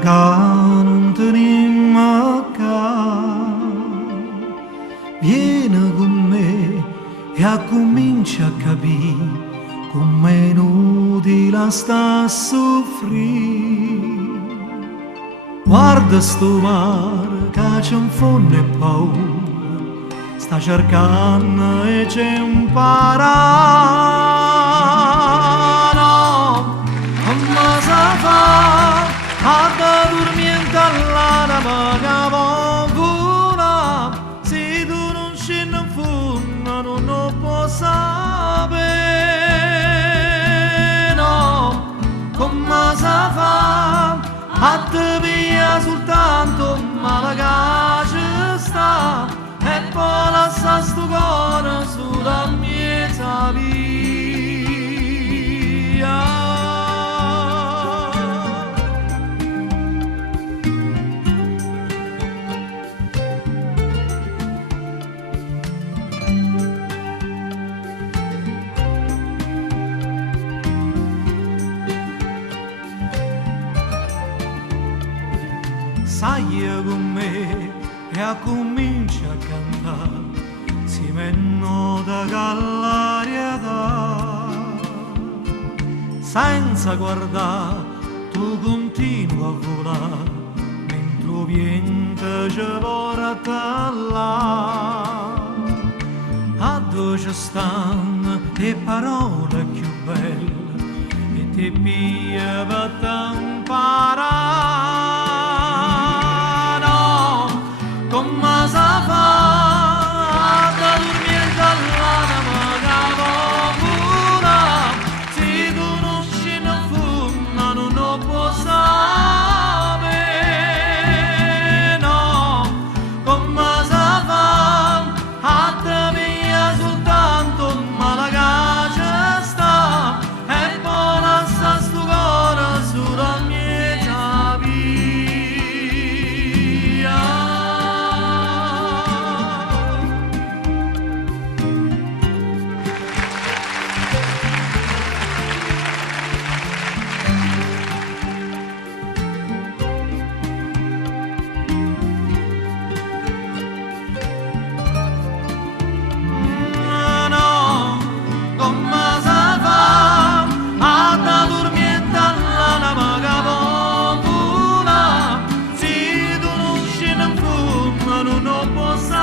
che non tenim qua. Vieni con me e comincia a capire come è inutile sta a soffrire. Guarda sto mare che c'è un fondo e paura, sta cercando e c'è un parano. Come si fa a dormire all'anima che vola, se tu non scendi in fondo non lo puoi sapere, no. Come si fa a te via soltanto male che ci sta e poi lascia sto cuore sulla mia via. Sai con me e comincia a cantare, si menno da gallarietà. Senza guardare, tu continui a volare, mentre viento ci porta là. A dove ci stanno le parole più belle e ti pia per t'imparare. Come si fa a dormire dall'anima che vola, se tu non scendi in fondo non lo puoi sapere, no. Come si fa a te via soltanto male che ci sta e poi lascia sto cuore sulla mia via. Non lo posso